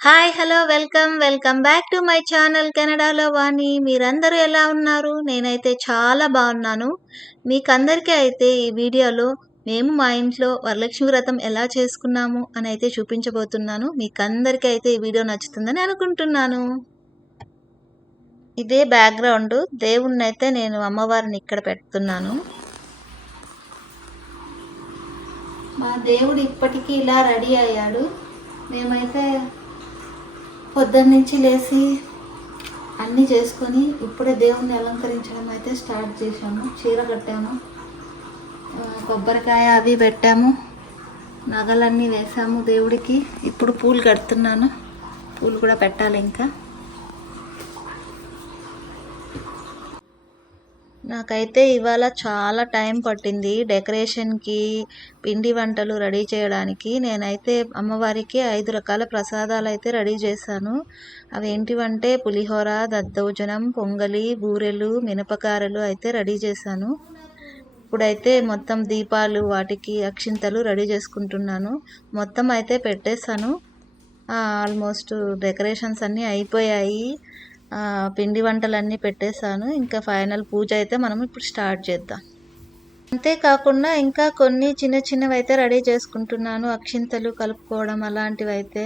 Hi hello welcome welcome back to my channel కెనడాలో వాణి మీరందరూ ఎలా ఉన్నారు? నేనైతే చాలా బాగున్నాను. మీకందరికీ అయితే ఈ వీడియోలో మేము మా ఇంట్లో వరలక్ష్మి వ్రతం ఎలా చేసుకున్నాము అని అయితే చూపించబోతున్నాను. మీకందరికీ అయితే ఈ వీడియో నచ్చుతుందని అనుకుంటున్నాను. ఇదే బ్యాక్గ్రౌండ్ దేవుణ్ణి అయితే నేను అమ్మవారిని ఇక్కడ పెడుతున్నాను. మా దేవుడు ఇప్పటికీ ఇలా రెడీ అయ్యాడు. మేమైతే పొద్దున్నుంచి లేచి అన్నీ చేసుకొని ఇప్పుడే దేవుణ్ణి అలంకరించడం అయితే స్టార్ట్ చేసాము చీర కట్టాము. కొబ్బరికాయ అవి పెట్టాము. నగలన్నీ వేసాము దేవుడికి. ఇప్పుడు పూలు కడుతున్నాను. పూలు కూడా పెట్టాలి ఇంకా. నాకైతే ఇవాళ చాలా టైం పట్టింది డెకరేషన్కి పిండి వంటలు రెడీ చేయడానికి. నేనైతే అమ్మవారికి ఐదు రకాల ప్రసాదాలు అయితే రెడీ చేశాను. అవి ఏంటివంటే పులిహోర దద్దోజనం పొంగలి బూరెలు మినపకారలు అయితే రెడీ చేశాను. ఇప్పుడైతే మొత్తం దీపాలు వాటికి అక్షింతలు రెడీ చేసుకుంటున్నాను. మొత్తం అయితే పెట్టేశాను. ఆల్మోస్ట్ డెకరేషన్స్ అన్నీ అయిపోయాయి. పిండి వంటలన్నీ పెట్టేశాను. ఇంకా ఫైనల్ పూజ అయితే మనం ఇప్పుడు స్టార్ట్ చేద్దాం. అంతేకాకుండా ఇంకా కొన్ని చిన్న చిన్నవి అయితే రెడీ చేసుకుంటున్నాను. అక్షింతలు కలుపుకోవడం అలాంటివి అయితే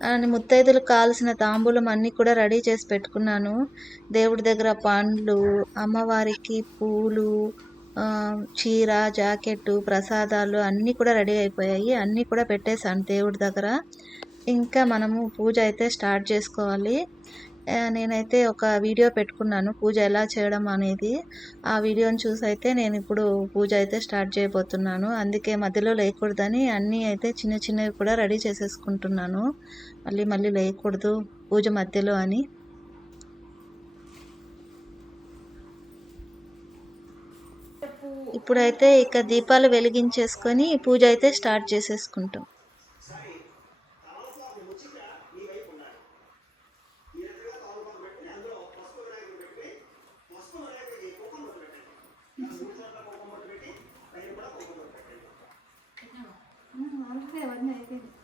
ముత్తైదులు ముత్తైదులకు కావాల్సిన తాంబూలం అన్నీ కూడా రెడీ చేసి పెట్టుకున్నాను. దేవుడి దగ్గర పండ్లు అమ్మవారికి పూలు చీర జాకెట్ ప్రసాదాలు అన్నీ కూడా రెడీ అయిపోయాయి. అన్నీ కూడా పెట్టేశాను దేవుడి దగ్గర. ఇంకా మనము పూజ అయితే స్టార్ట్ చేసుకోవాలి. నేనైతే ఒక వీడియో పెట్టుకున్నాను పూజ ఎలా చేయడం అనేది. ఆ వీడియోని చూసి అయితే నేను ఇప్పుడు పూజ అయితే స్టార్ట్ చేయబోతున్నాను. అందుకే మధ్యలో లేకూడదని అన్నీ అయితే చిన్న చిన్నవి కూడా రెడీ చేసేసుకుంటున్నాను. మళ్ళీ మళ్ళీ లేకూడదు పూజ మధ్యలో అని. ఇప్పుడైతే ఇక దీపాలు వెలిగించేసుకొని పూజ అయితే స్టార్ట్ చేసేసుకుంటాం. ఇది అందుకే అవి పెట్టింది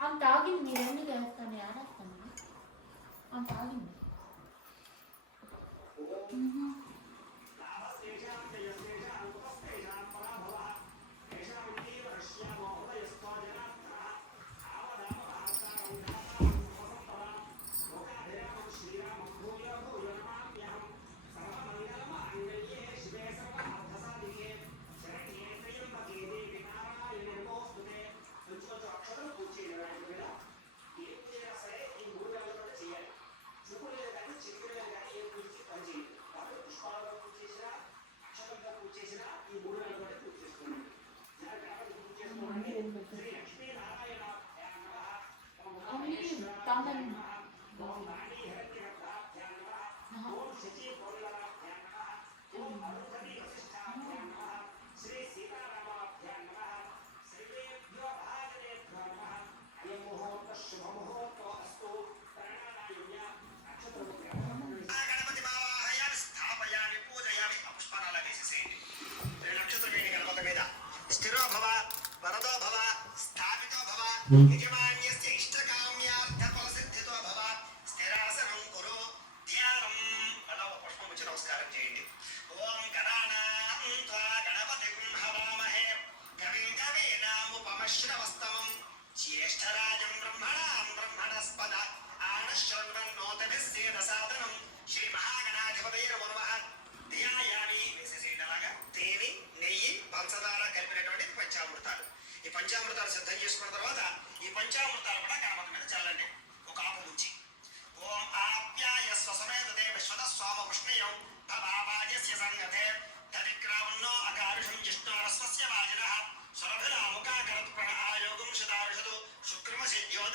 ఆమె తాగింది మీరు ఎందుకు వేస్తాను ఆడేస్తాను ఆమె తాగింది తాగండి గణపతి మావాహయామి స్థాపయామి పూజయామి ఆ పుష్పాలు అలా వేసేసేయండి రెండు నక్షత్రం వేయండి గణపతి మీద స్థిరో భవ వరదో భవ 嗯。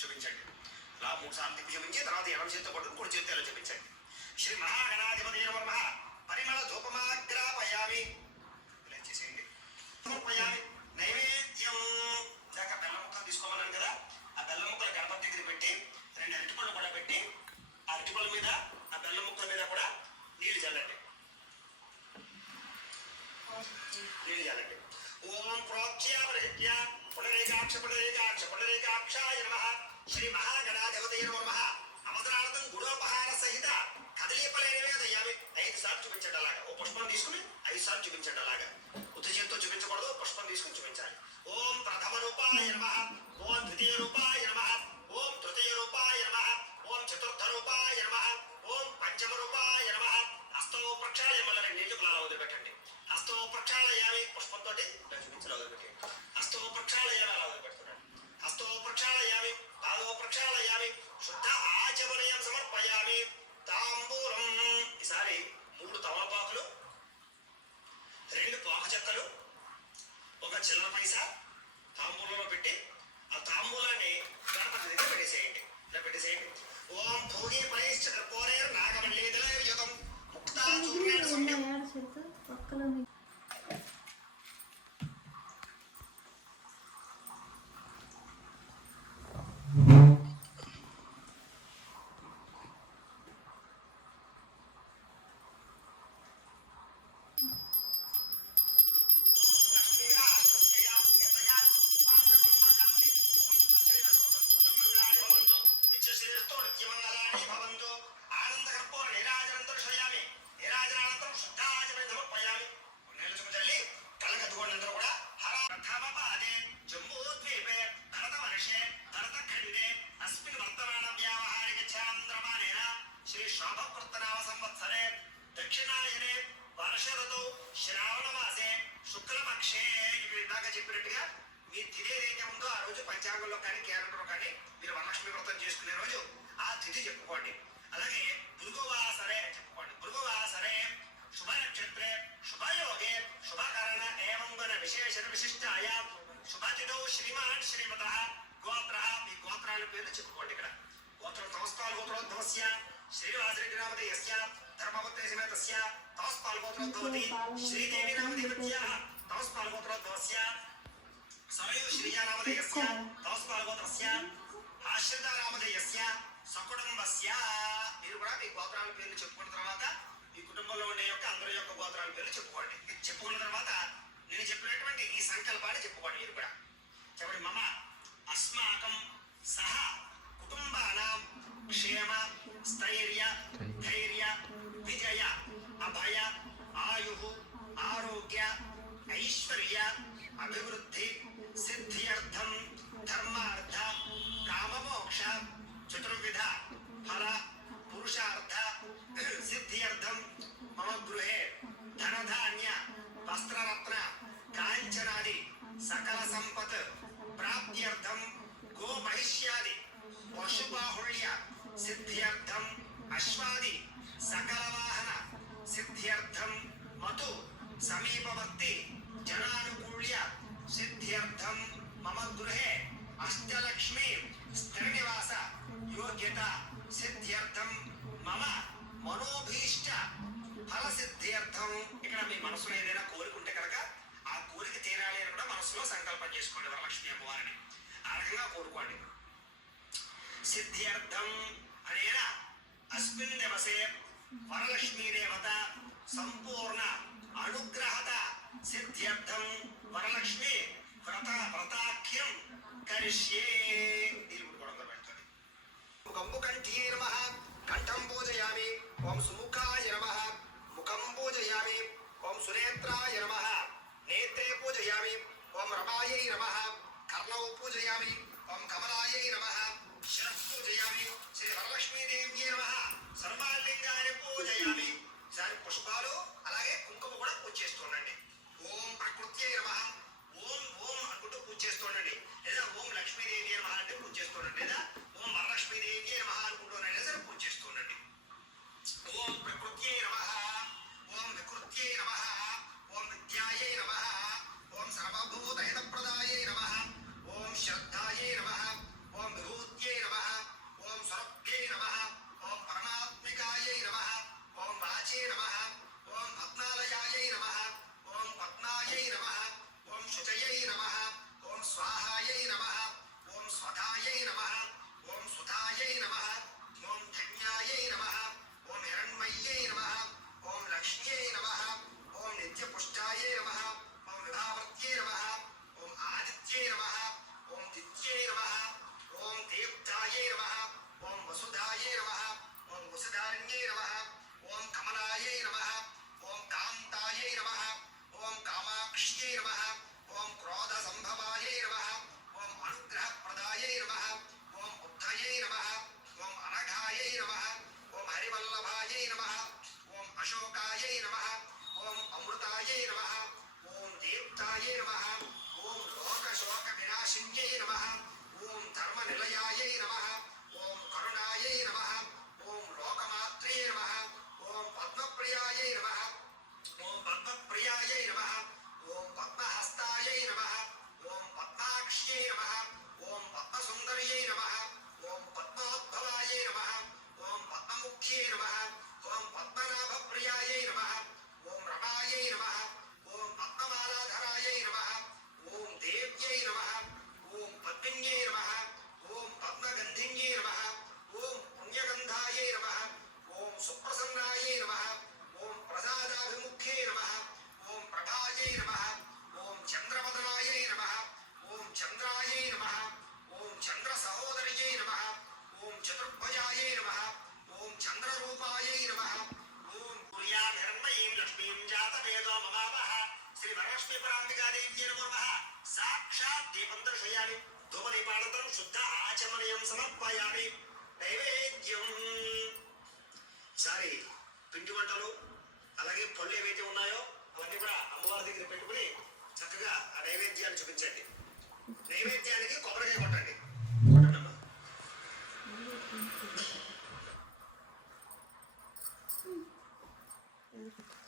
చూపించండి. అలా మూడు సార్లు చూపించి తర్వాత ఎడమ చేతితో పట్టుకుని కుడి చేతిలో చూపించండి. శ్రీ మహాగణాధిపతి నమ పరిమళ ధూపమాగ్రాపయామి. ఇలా చేసేయండి. ధూపయామి నైవేద్యం. ఇందాక బెల్లం ముక్కలు తీసుకోమన్నాను కదా ఆ బెల్లం ముక్కలు గణపతి దగ్గర పెట్టి రెండు అరటిపళ్ళు కూడా పెట్టి ఆ అరటిపళ్ళ మీద ఆ బెల్లం ముక్కల మీద కూడా నీళ్ళు చల్లండి. నీళ్ళు చల్లండి. ఓం ప్రోక్ష్యాపరిహిత్య పునరేకాక్ష పునరేకాక్ష పునరేకాక్షాయ నమ. శ్రీ మహాగణాధిపతయ నమ. అవసరార్థం గుడోపహార సహిత కదలీపలే నివేదయామి ఐదు సార్లు చూపించండి అలాగా ఓ పుష్పం తీసుకుని ఐదు సార్లు చూపించండి అలాగా ఉత్తి చేతితో చూపించకూడదు పుష్పం తీసుకుని చూపించాలి. ఓం ప్రథమ రూపాయ నమ. ఓం ద్వితీయ రూపాయ నమ. ఓం తృతీయ రూపాయ నమ. ఓం చతుర్థ రూపాయ నమ. ఓం పంచమ రూపాయ నమ. హస్తో ప్రక్షాళయ మళ్ళీ రెండు నీళ్ళు అలా వదిలిపెట్టండి. హస్తో ప్రక్షాళయామి పుష్పంతో చూపించాలి వదిలిపెట్టి హస్తో ప్రక్షాళయామి అలా వదిలిపెడుతున్నాడు హస్తో ప్రక్షాళయామి పాదో ప్రక్షాళయామి శుద్ధ ఆచమనయం సమర్పయామి తాంబూలం ఈసారి మూడు తమలపాకులు రెండు పోక చెక్కలు ఒక చిల్లర పైసా తాంబూలంలో పెట్టి ఆ తాంబూలాన్ని గణపతి దగ్గర పెట్టేసేయండి ఇలా పెట్టేసేయండి ఓం భోగి పైశ్చ కర్పూరేర్ నాగమల్లి యుగం ముక్తా చూర్ణేణ సంయం వర్ష శ్రావణ మాసే శుక్లపక్షే ఇప్పుడు ఇందాక చెప్పినట్టుగా మీ తిథి ఏదైతే ఉందో ఆ రోజు పంచాంగంలో కానీ క్యాలెండర్లో కానీ మీరు వరలక్ష్మి వ్రతం చేసుకునే రోజు ఆ తిథి చెప్పుకోండి. అలాగే భృగువాసరే చెప్పుకోండి. భృగువాసరే శుభ నక్షత్రే శుభయోగే శుభకరణ ఏమంగన విశేషణ విశిష్టాయ. శుభతిథౌ శ్రీమాన్ శ్రీమత గోత్ర. మీ గోత్రాల పేరు చెప్పుకోండి ఇక్కడ. గోత్రం తమస్తాల్ గోత్రోద్భవస్య శ్రీనివాసరెడ్డి నామధేయస్య ధర్మవత్తే సమేతస్య తమస్పాల్ గోత్రోద్భవతి శ్రీదేవి నామధేయస్య తమస్పాల్ గోత్రోద్భవస్య సమయు శ్రీయా నామధేయస్య తమస్పాల్ గోత్రస్య ఆశ్రిత నామధేయస్య సకుటుంబస్య మీరు కూడా మీ గోత్రాల పేర్లు చెప్పుకున్న తర్వాత మీ కుటుంబంలో ఉండే యొక్క అందరి యొక్క గోత్రాల పేర్లు చెప్పుకోండి. చెప్పుకున్న తర్వాత నేను చెప్పినటువంటి ఈ సంకల్పాన్ని చెప్పుకోండి మీరు కూడా. చెప్పండి మమ. అస్మాకం సహ కుటుంబానాం క్షేమ స్థైర్య ధైర్య విజయ. ಅಭಯ ಆಯು ಆರೋಗ್ಯ ಐಶ್ವರ್ಯ ಅಭಿವೃದ್ಧಿ ಸಿದ್ಧಿಯರ್ಥಂ ಧರ್ಮಾರ್ಥ ಕಾಮಮೋಕ್ಷ ಚತುರ್ವಿಧ ಫಲ ಪುರುಷಾರ್ಥ ಸಿದ್ಧಿಯರ್ಥಂ ಮಮ ಗೃಹೆ ಧನಧಾನ್ಯ ವಸ್ತ್ರರತ್ನ ಕಾಂಚನಾದಿ ಸಕಲ ಸಂಪತ್ ಪ್ರಾಪ್ತಿಯರ್ಥಂ ಗೋ ಮಹಿಷ್ಯಾದಿ ಪಶುಬಾಹುಳ್ಯ ಸಿದ್ಧಿಯರ್ಥಂ ಅಶ್ವಾದಿ ಸಕಲ ವಾಹನ సిద్ధ్యర్థం మతు సమీపవర్తి జనానుకూల్య సిద్ధ్యర్థం మమ గృహే అష్టలక్ష్మి స్థిరనివాస యోగ్యత సిద్ధ్యర్థం మమ మనోభీష్ట ఫల సిద్ధ్యర్థం. ఇక్కడ మీ మనసులో ఏదైనా కోరుకుంటే కనుక ఆ కోరిక తీరాలి అని కూడా మనసులో సంకల్పం చేసుకోండి వరలక్ష్మి అమ్మవారిని. ఆ రకంగా కోరుకోండి. సిద్ధ్యర్థం అనేనా? అస్మిన్ దివసే వరలక్ష్మీ దేవత. సంపూర్ణ అనుగ్రహత సిద్ధ్యర్థం వరలక్ష్మి వ్రత వ్రతాఖ్యం కరిష్యే దీని కూడా పెడతాడు. గమ్ము కంఠీ నమ కంఠం పూజయామి ఓం సుముఖాయ నమ ముఖం పూజయామి ఓం సునేత్రాయ నమ నేత్రే పూజయామి ఓం రమాయై నమ కర్ణౌ పూజయామి ఓం కమలాయై నమ శిరః పూజయామి శ్రీ వరలక్ష్మీదేవ్యై నమ సర్వాలింగాన్ని పూజయామి. దాని పుష్పాలు అలాగే కుంకుమ కూడా పూజ చేస్తుండండి ఓం ప్రకృతి నమః. ఓం ఓం అనుకుంటూ పూజ చేస్తుండండి లేదా ఓం లక్ష్మీదేవి పద్మప్రియాయై నమ ఓం పద్మప్రియాయై నమ ఓం పద్మహస్తాయై నమ ఓం పద్మాక్ష్యై నమ ఓం పద్మసుందర్యై నమ ఓం పద్మోద్భవాయై నమ ఓం పద్మముఖ్యై నమ ఓం పద్మనాభప్రియాయై నమ ఓం రమాయై నమ görüşürüz.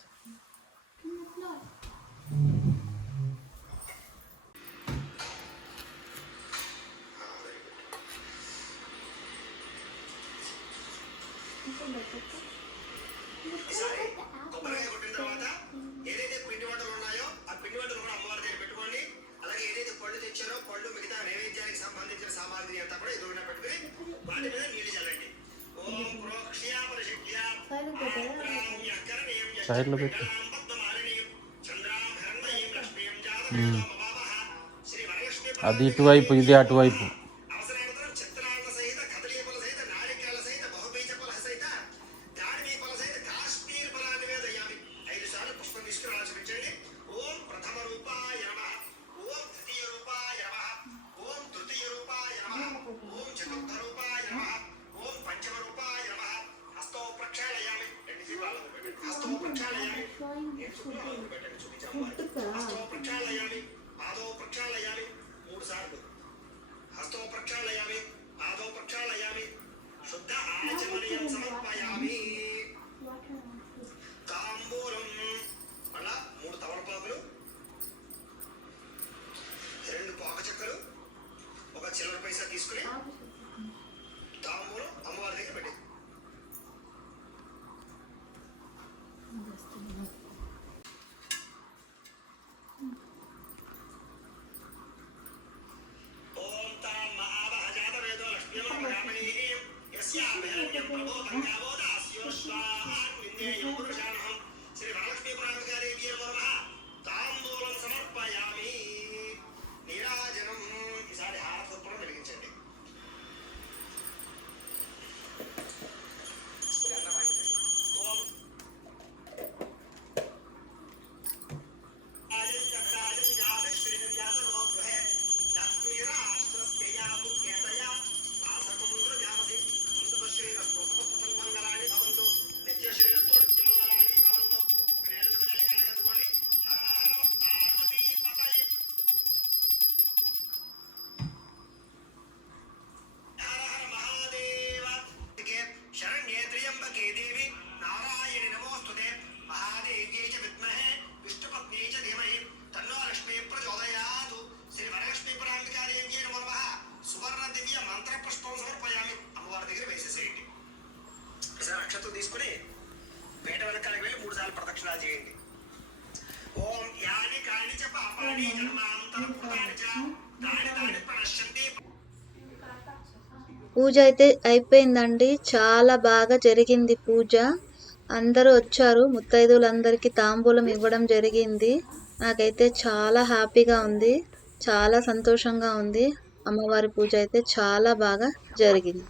సైడ్లో పెట్టు. అది ఇటువైపు ఇది అటువైపు. ఒక చెక్కలు ఒక చిల్లర పైసా తీసుకుని తాంబూలం అమ్మవారి దగ్గర పెట్టింది. తీసుకుని పేట వెనకాలకు వెళ్ళి మూడు సార్లు ప్రదక్షిణాలు చేయండి. ఓం యాని కాని చెప్ప పూజ అయితే అయిపోయిందండి. చాలా బాగా జరిగింది పూజ. అందరూ వచ్చారు. ముత్తైదువులందరికీ తాంబూలం ఇవ్వడం జరిగింది. నాకైతే చాలా హ్యాపీగా ఉంది. చాలా సంతోషంగా ఉంది. అమ్మవారి పూజ అయితే చాలా బాగా జరిగింది.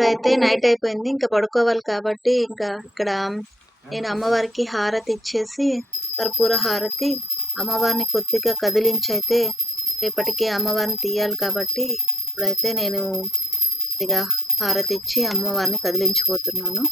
ఇప్పుడైతే నైట్ అయిపోయింది. ఇంకా పడుకోవాలి కాబట్టి ఇంకా ఇక్కడ నేను అమ్మవారికి హారతి ఇచ్చేసి కర్పూర హారతి అమ్మవారిని కొద్దిగా కదిలించి అయితే రేపటికి అమ్మవారిని తీయాలి కాబట్టి ఇప్పుడైతే నేను కొద్దిగా హారతి ఇచ్చి అమ్మవారిని కదిలించిపోతున్నాను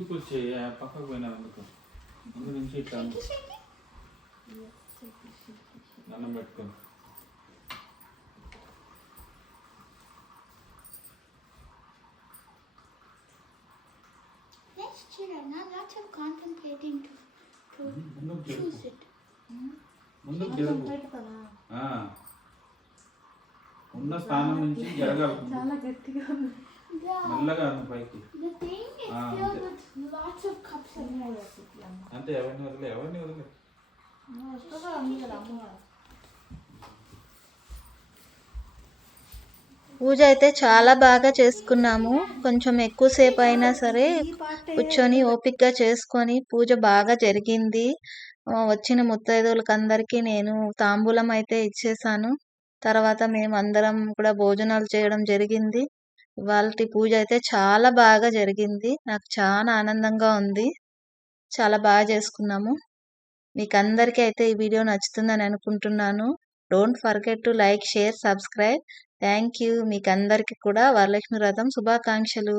ముందుకు వచ్చి పక్కకు పోయినారు అందుకు ముందు నుంచి ఇట్లా దండం పెట్టుకొని Let's chill out. Now lots of contemplating to, to ముందుకు జరుగు choose it. ముందుకు జరుగు ఆ. ఉన్న స్థానం నుంచి జరగాలి Yeah. మెల్లగా పైకి. The thing is filled okay. with lots of cups of milk. అంతే ఎవరిని వదిలే ఎవరిని వదిలే. పూజ అయితే చాలా బాగా చేసుకున్నాము. కొంచెం ఎక్కువసేపు అయినా సరే కూర్చొని ఓపికగా చేసుకొని పూజ బాగా జరిగింది. వచ్చిన ముత్తైదువులకు అందరికీ నేను తాంబూలం అయితే ఇచ్చేసాను. తర్వాత మేము అందరం కూడా భోజనాలు చేయడం జరిగింది. ఇవాళ పూజ అయితే చాలా బాగా జరిగింది. నాకు చాలా ఆనందంగా ఉంది. చాలా బాగా చేసుకున్నాము. మీకు అందరికీ అయితే ఈ వీడియో నచ్చుతుందని అనుకుంటున్నాను. Don't forget to like share subscribe thank you మీకు అందరికీ కూడా వరలక్ష్మి వ్రతం శుభాకాంక్షలు.